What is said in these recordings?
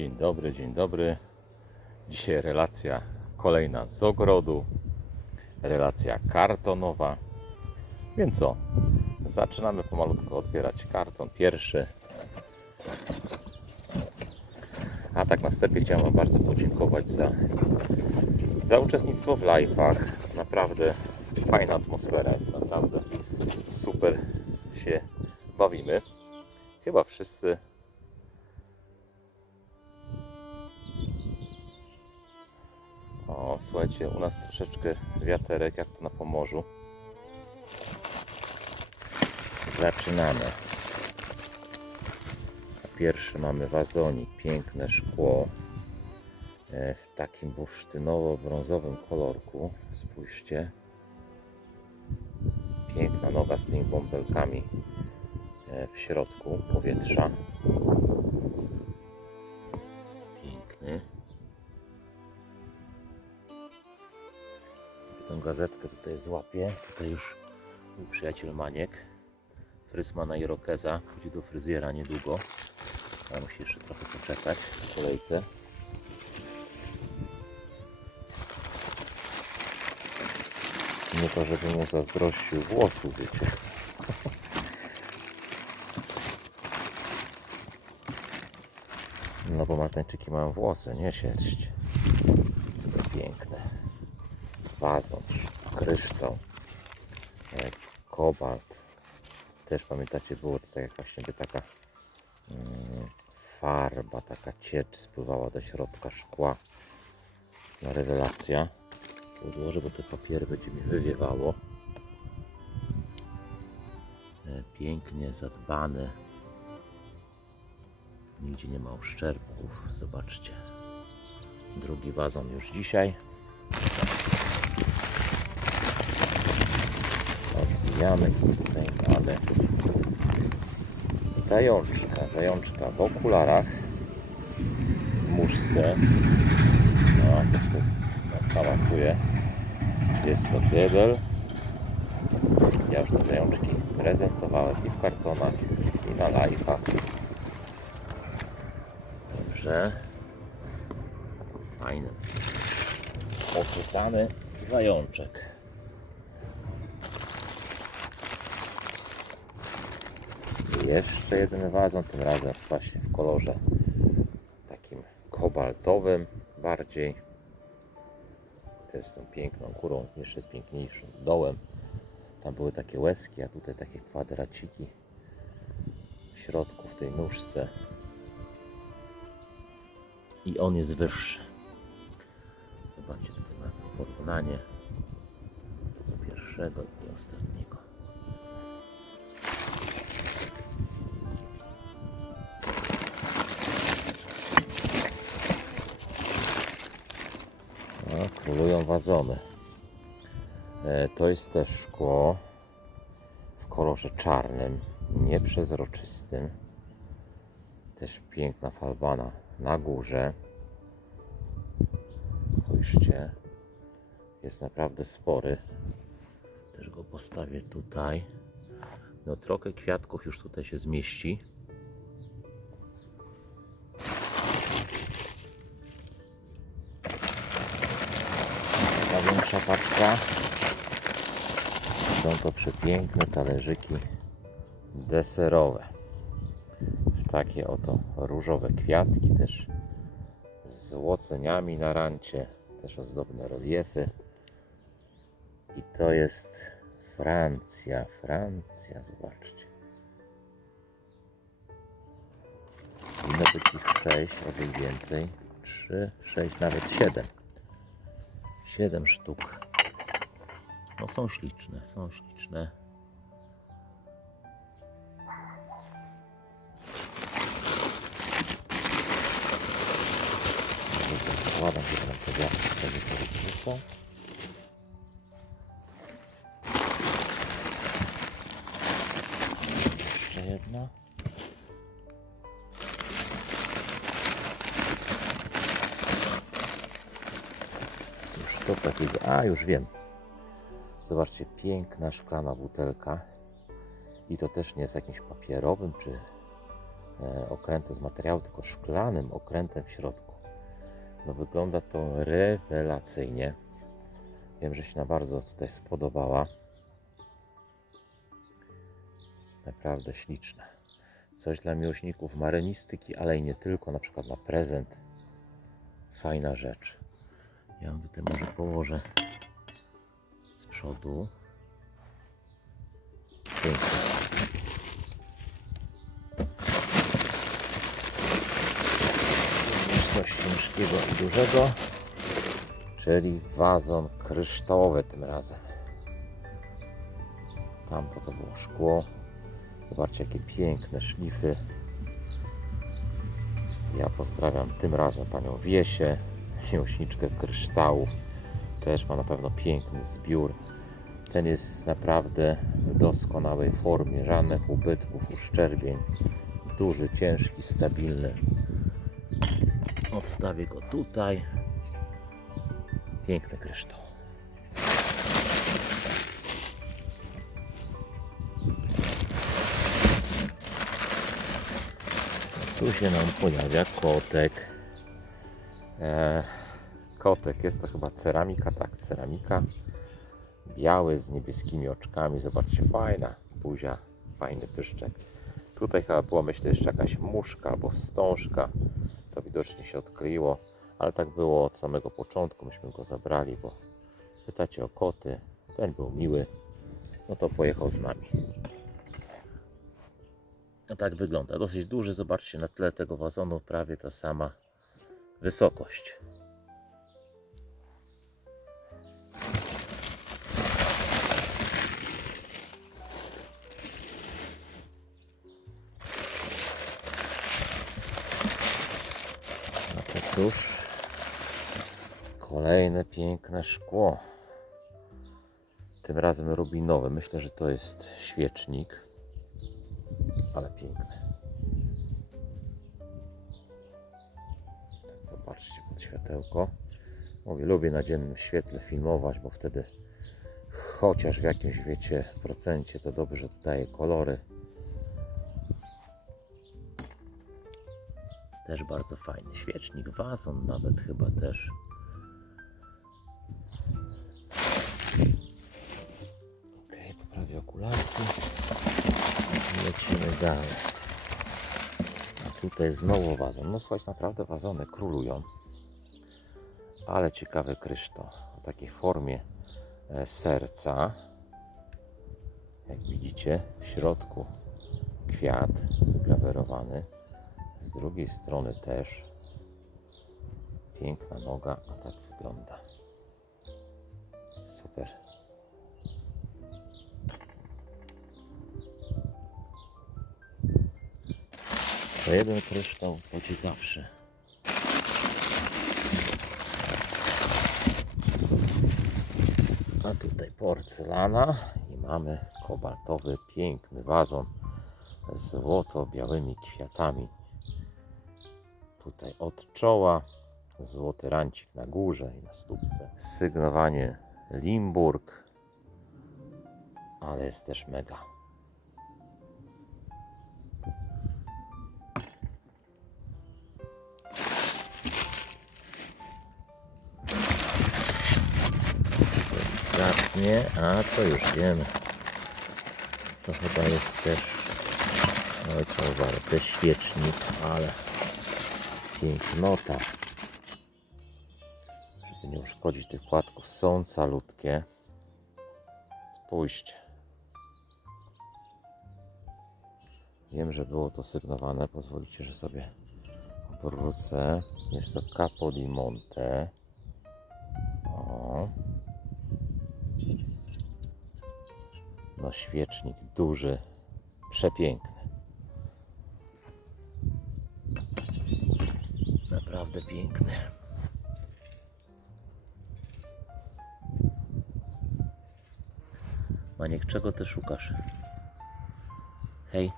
Dzień dobry, dzień dobry. Dzisiaj relacja kolejna z ogrodu. Relacja kartonowa. Więc co? Zaczynamy pomalutko otwierać karton pierwszy. A tak na wstępie chciałem Wam bardzo podziękować za, za uczestnictwo w live'ach. Naprawdę fajna atmosfera jest, naprawdę super się bawimy. Chyba wszyscy słuchajcie, u nas troszeczkę wiaterek, jak to na Pomorzu. Zaczynamy. Pierwszy mamy wazonik, piękne szkło e, w takim bursztynowo-brązowym kolorku. Spójrzcie. Piękna noga z tymi bąbelkami e, w środku powietrza. Gazetkę tutaj złapię. Tutaj już mój przyjaciel Maniek, Frysmana i Rokeza, pójdzie do fryzjera niedługo. Ja musi jeszcze trochę poczekać w kolejce. Nie to, żeby mu zazdrościł włosów, wiecie. No bo Martańczyki mają włosy, nie sierść. Piękne wazon, kryształ, e, kobalt. Też pamiętacie, było tak jak właśnie by taka mm, farba, taka ciecz spływała do środka szkła. No rewelacja. Odłożę, bo te papiery będzie mi wywiewało. E, Pięknie zadbane. Nigdzie nie ma uszczerbków. Zobaczcie. Drugi wazon już dzisiaj. I tutaj mamy zajączka, zajączka w okularach, w muszce. No, coś tu hałasuje. Jest to biebel. Ja już te zajączki prezentowałem i w kartonach, i na live'ach. Dobrze. Fajny. Ochytany zajączek. Jeszcze jeden wazon, tym razem właśnie w kolorze takim kobaltowym bardziej. To jest tą piękną górą, jeszcze z piękniejszym dołem. Tam były takie łezki, a tutaj takie kwadraciki w środku w tej nóżce. I on jest wyższy. Zobaczcie, tutaj mamy porównanie pierwszego i ostatniego. Wazony. E, to jest też szkło w kolorze czarnym, nieprzezroczystym. Też piękna falbana na górze. Spójrzcie, jest naprawdę spory. Też go postawię tutaj. No trochę kwiatków już tutaj się zmieści. Są to przepiękne talerzyki deserowe. Takie oto różowe kwiatki też z złoceniami na rancie, też ozdobne reliefy. I to jest Francja, Francja, zobaczcie. Powinno być ich 6, o więcej. 3, 6, nawet 7. 7 sztuk. No są śliczne, są śliczne. Zakładam, że tam te wiatry porzucą. Jeszcze jedna. Cóż to takiego? A, już wiem. Zobaczcie, piękna szklana butelka. I to też nie jest jakimś papierowym czy e, okrętem z materiału, tylko szklanym okrętem w środku. No wygląda to rewelacyjnie. Wiem, że się na bardzo tutaj spodobała. Naprawdę śliczne. Coś dla miłośników marynistyki, ale i nie tylko, na przykład na prezent. Fajna rzecz. Ja ją tutaj może położę z przodu. Pięknie. Coś ciężkiego i dużego, czyli wazon kryształowy tym razem. Tamto to było szkło. Zobaczcie, jakie piękne szlify. Ja pozdrawiam tym razem panią Wiesię, miłośniczkę kryształów. Też ma na pewno piękny zbiór. Ten jest naprawdę w doskonałej formie, żadnych ubytków, uszczerbień. Duży, ciężki, stabilny. Odstawię go tutaj. Piękny kryształ. Tu się nam pojawia kotek. E, kotek jest to chyba ceramika, tak, ceramika. Biały z niebieskimi oczkami. Zobaczcie, fajna buzia, fajny pyszczek. Tutaj chyba była, myślę, jeszcze jakaś muszka albo wstążka. To widocznie się odkleiło, ale tak było od samego początku. Myśmy go zabrali, bo pytacie o koty. Ten był miły, no to pojechał z nami. No tak wygląda. Dosyć duży. Zobaczcie, na tle tego wazonu prawie ta sama wysokość. Cóż, kolejne piękne szkło. Tym razem rubinowe. Myślę, że to jest świecznik, ale piękne. Zobaczcie pod światełko. Mówię, lubię na dziennym świetle filmować, bo wtedy chociaż w jakimś wiecie procencie to dobrze dodaje kolory. Też bardzo fajny. Świecznik, wazon nawet chyba też. Ok, poprawię okularki. Lecimy dalej. A tutaj znowu wazon. No słuchajcie, naprawdę wazony królują. Ale ciekawy kryształ. O takiej formie e, serca. Jak widzicie, w środku kwiat grawerowany. Z drugiej strony też piękna noga, a tak wygląda. Super. To jeden kryształ pociekawszy. A tutaj porcelana i mamy kobaltowy, piękny wazon z złoto-białymi kwiatami. Tutaj od czoła złoty rancik na górze i na stópce. Sygnowanie Limburg, ale jest też mega. Delikatnie, a to już wiemy. To chyba jest też Oj, co warte świecznik, ale pięknota. Żeby nie uszkodzić tych płatków, są calutkie. Spójrzcie. Wiem, że było to sygnowane. Pozwolicie, że sobie obrócę. Jest to Capo di Monte. O. No świecznik duży, przepiękny. Naprawdę piękny. Maniek, czego ty szukasz? Hej.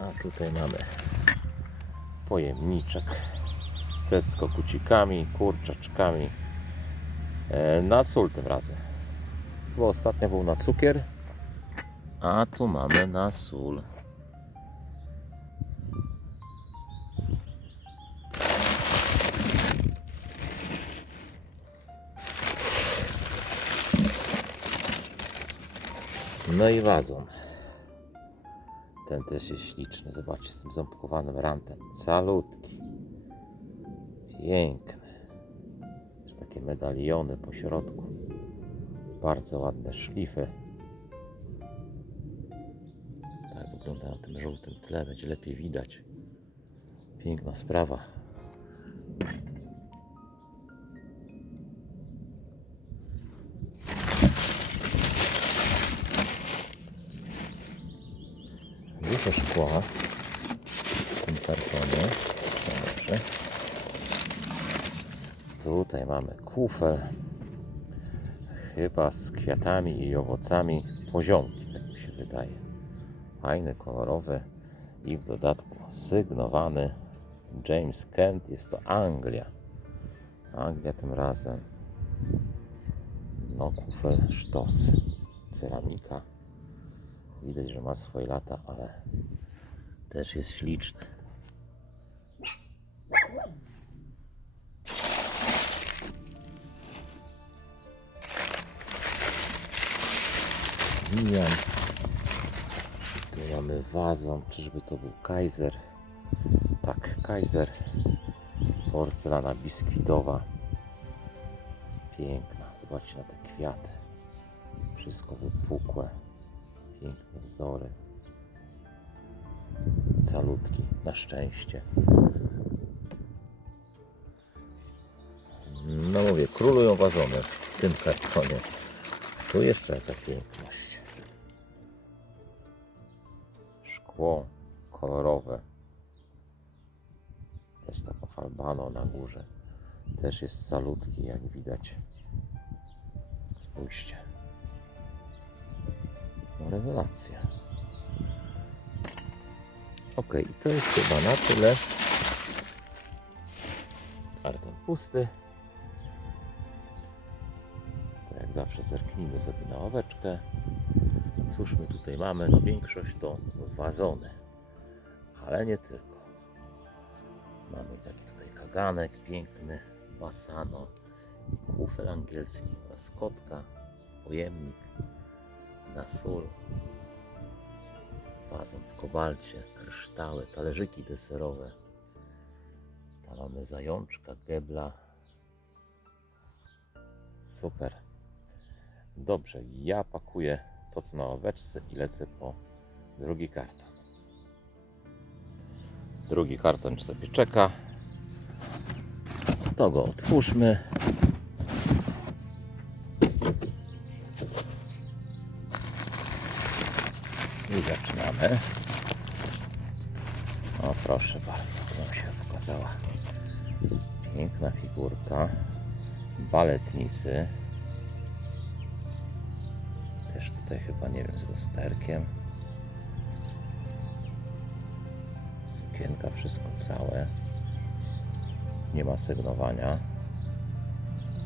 A tutaj mamy pojemniczek też z kokucikami, kurczaczkami. E, na sól tym razem. Bo ostatnio był na cukier, a tu mamy na sól. No i wazon. Ten też jest śliczny. Zobaczcie, z tym ząbkowanym rantem. Calutki. Piękny. Takie medaliony po środku. Bardzo ładne szlify. Tak wygląda na tym żółtym tle. Będzie lepiej widać. Piękna sprawa. Dużo szkła w tym kartonie. Dobrze. Tutaj mamy kufel. Chyba z kwiatami i owocami poziomki, tak mi się wydaje. Fajny, kolorowy i w dodatku sygnowany James Kent. Jest to Anglia. Anglia tym razem. No, kufel sztos. Ceramika. Widać, że ma swoje lata, ale też jest śliczny. Mijam. Tu mamy wazon. Czyżby to był Kaiser? Tak, Kaiser. Porcelana biskwitowa. Piękna. Zobaczcie na te kwiaty. Wszystko wypukłe. Piękne wzory. Calutki, na szczęście. No mówię, królują wazony w tym kartonie. Tu jeszcze jaka piękność. Szkło kolorowe. Też taką falbaną na górze. Też jest salutki, jak widać. Spójrzcie. No rewelacja. Ok, i to jest chyba na tyle. Karton pusty. Tak jak zawsze zerknijmy sobie na ławeczkę. Cóż my tutaj mamy? No większość to wazony. Ale nie tylko. Mamy taki tutaj kaganek piękny, basano, kufel angielski oraz kotka, pojemnik na sól, wazon w kobalcie, kryształy, talerzyki deserowe. Tam mamy zajączka, gebla. Super. Dobrze, ja pakuję to co na ławeczce i lecę po drugi karton. Drugi karton sobie czeka. To go otwórzmy. I zaczynamy. O proszę bardzo, nam się pokazała piękna figurka baletnicy. Tutaj chyba nie wiem z lusterkiem. Sukienka, wszystko całe. Nie ma sygnowania,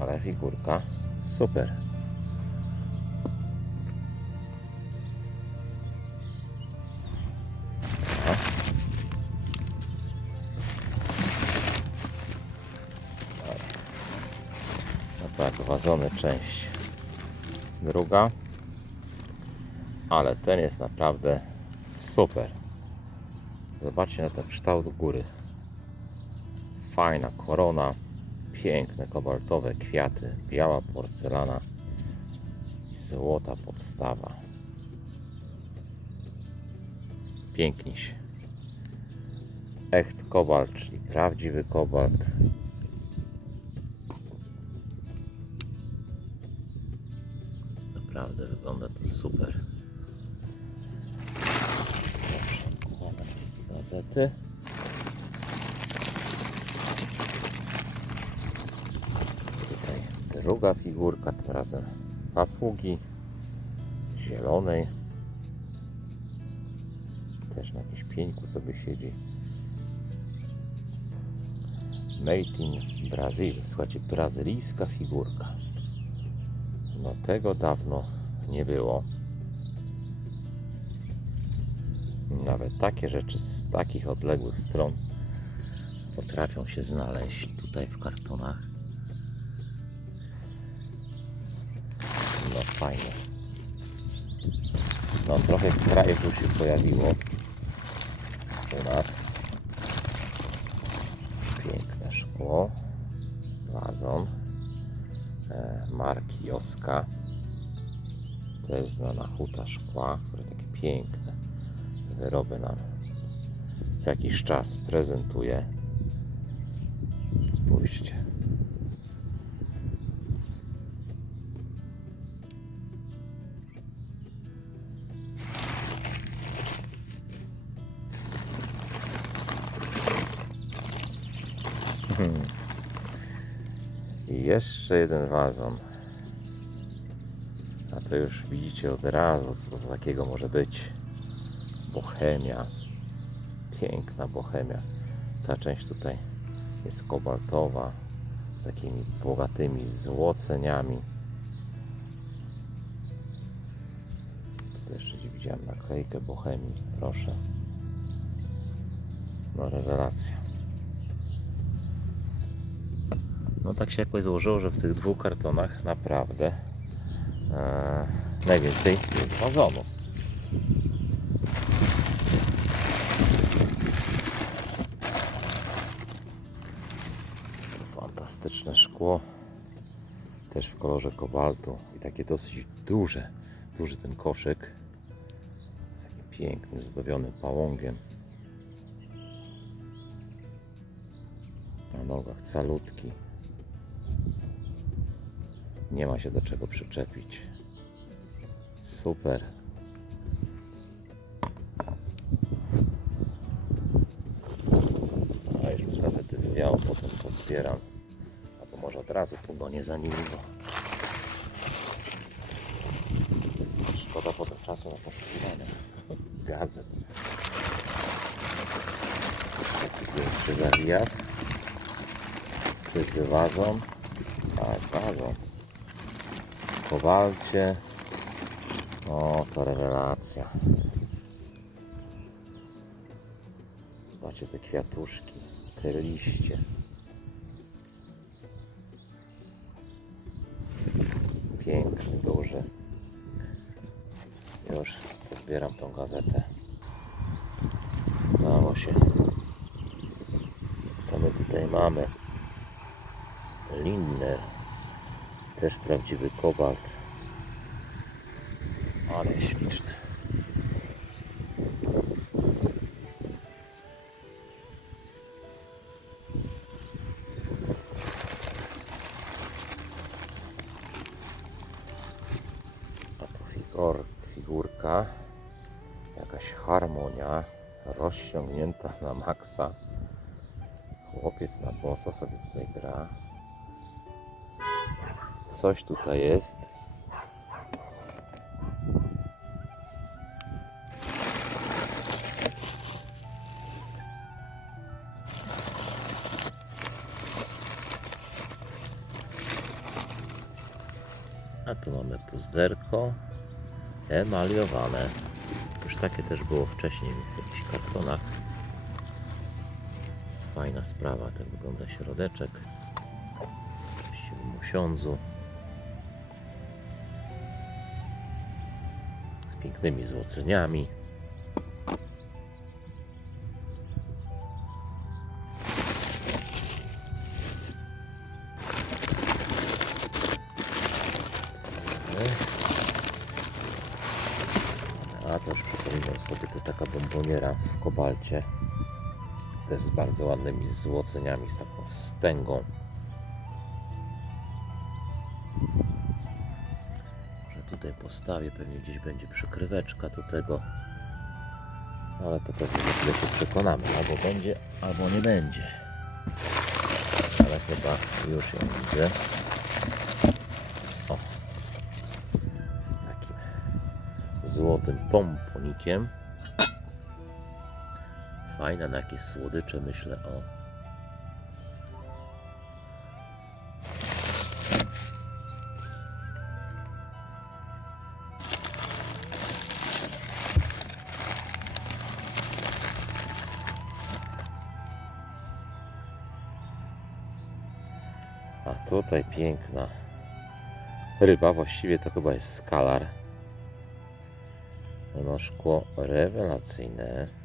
ale figurka super. Tak, wazony część druga. Ale ten jest naprawdę super. Zobaczcie na ten kształt góry. Fajna korona, piękne kobaltowe kwiaty, biała porcelana i złota podstawa. Piękniś. Echt kobalt, czyli prawdziwy kobalt. Naprawdę wygląda to super. Gazety. Tutaj druga figurka, tym razem papugi zielonej. Też na jakimś pieńku sobie siedzi. Made in Brazil. Słuchajcie, brazylijska figurka. No tego dawno nie było. Nawet takie rzeczy z takich odległych stron potrafią się znaleźć tutaj w kartonach. No fajne. No trochę krajów już się pojawiło u nas. Piękne szkło. Wazon. E, marki Joska. To jest znana huta szkła, które takie piękne wyroby nam co jakiś czas prezentuje. Spójrzcie. Hmm. I jeszcze jeden wazon. A to już widzicie od razu, co to takiego może być. Bohemia. Piękna bohemia. Ta część tutaj jest kobaltowa, z takimi bogatymi złoceniami. Tutaj jeszcze widziałem naklejkę bohemii, proszę. No rewelacja. No tak się jakoś złożyło, że w tych dwóch kartonach naprawdę e, najwięcej jest wazonu. Szkło. Też w kolorze kobaltu. I takie dosyć duże. Duży ten koszyk. Z takim pięknym, zdobionym pałągiem. Na nogach calutki. Nie ma się do czego przyczepić. Super. A już gazety wywiało, potem pozbieram. Od razu pogonię za nimi, bo szkoda potem czasu na poszukiwanie gazet. Taki pierwszy zawias. Czyżby wazon? Tak, wazon. Kowalcie. O, to rewelacja. Zobaczcie te kwiatuszki, te liście. Tą gazetę. Udało się. Co my tutaj mamy? Lindner. Też prawdziwy kobalt. Ale śliczne. Rozciągnięta na maksa. Chłopiec na boso sobie tutaj gra. Coś tutaj jest. A tu mamy puzderko emaliowane. Już takie też było wcześniej w jakichś kartonach. Fajna sprawa, tak wygląda środeczek. Oczywiście w musiądzu. Z pięknymi złoceniami. Też z bardzo ładnymi złoceniami, z taką wstęgą. Może tutaj postawię, pewnie gdzieś będzie przykryweczka do tego. Ale to pewnie za chwilę się przekonamy. Albo będzie, albo nie będzie. Ale chyba już ją widzę. O. Z takim złotym pomponikiem fajna, na jakieś słodycze myślę o. A tutaj piękna ryba, właściwie to chyba jest skalar. No szkło rewelacyjne.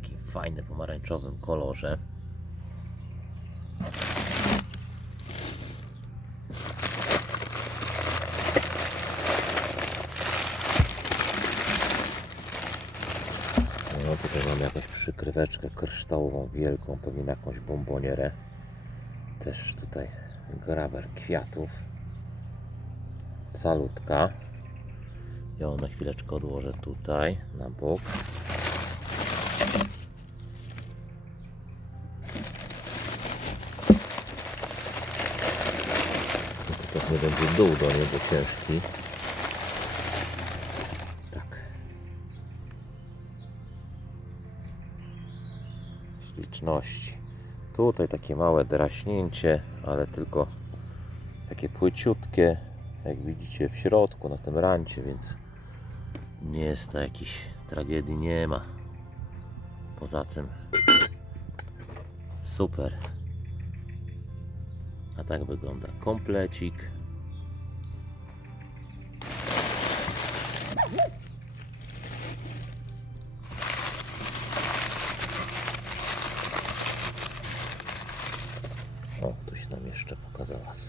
W takim fajnym pomarańczowym kolorze. No tutaj mamy jakąś przykryweczkę kryształową, wielką, pewnie na jakąś bombonierę. Też tutaj grawer kwiatów. Salutka. Ja na chwileczkę odłożę tutaj, na bok. Dół do niego ciężki. Tak. Śliczności. Tutaj takie małe draśnięcie, ale tylko takie płyciutkie, jak widzicie w środku, na tym rancie, więc nie jest to jakiejś tragedii, nie ma. Poza tym super. A tak wygląda komplecik.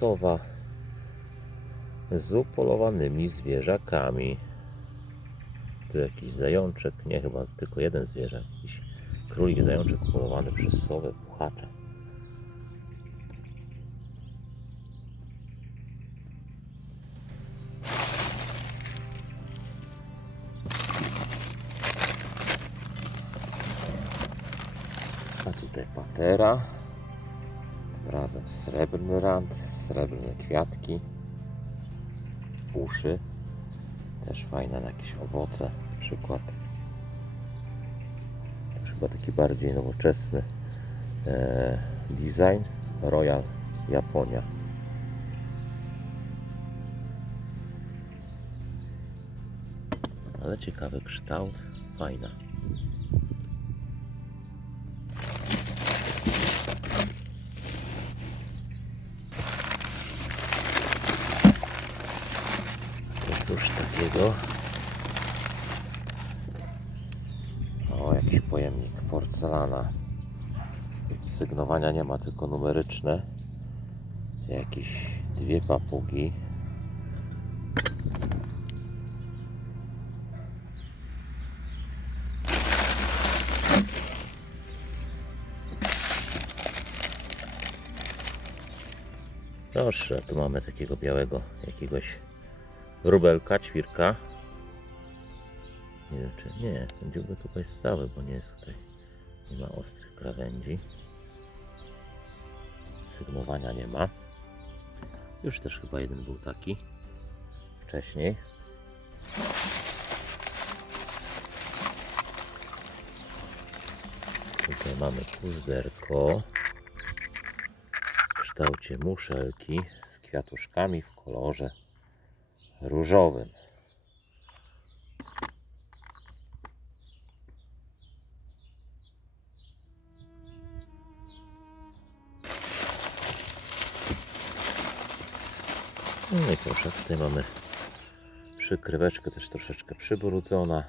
Pokazała sowa z upolowanymi zwierzakami. Tu jakiś zajączek, nie chyba tylko jeden zwierzak, jakiś królik zajączek upolowany przez sowę puchacza. A tutaj patera. Razem srebrny rand, srebrne kwiatki, uszy. Też fajne na jakieś owoce, na przykład. To chyba taki bardziej nowoczesny e, design. Royal Japonia. Ale ciekawy kształt, fajna. Takiego? O, jakiś pojemnik porcelana. Sygnowania nie ma, tylko numeryczne. Jakieś dwie papugi. Proszę, tu mamy takiego białego jakiegoś rubelka, ćwirka. Nie wiem czy nie, dziób tutaj stały, bo nie jest tutaj, nie ma ostrych krawędzi. Sygnowania nie ma. Już też chyba jeden był taki wcześniej. Tutaj mamy puzderko w kształcie muszelki z kwiatuszkami w kolorze różowym. No i proszę, tutaj mamy przykryweczkę też troszeczkę przybrudzona.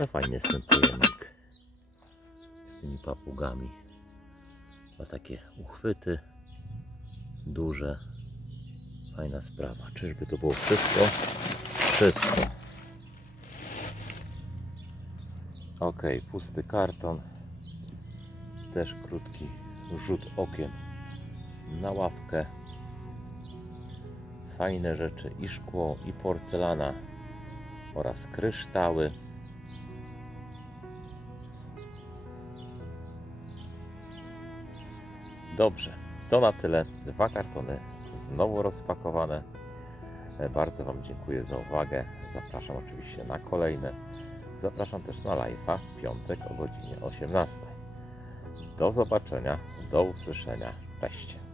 No fajny jest ten pojemnik z tymi papugami. Ma takie uchwyty duże. Fajna sprawa. Czyżby to było wszystko? Wszystko. Ok, pusty karton. Też krótki rzut okiem na ławkę. Fajne rzeczy i szkło, i porcelana oraz kryształy. Dobrze, to na tyle. Dwa kartony znowu rozpakowane. E, Bardzo Wam dziękuję za uwagę. Zapraszam oczywiście na kolejne. Zapraszam też na live'a w piątek o godzinie 18. Do zobaczenia, do usłyszenia. Cześć.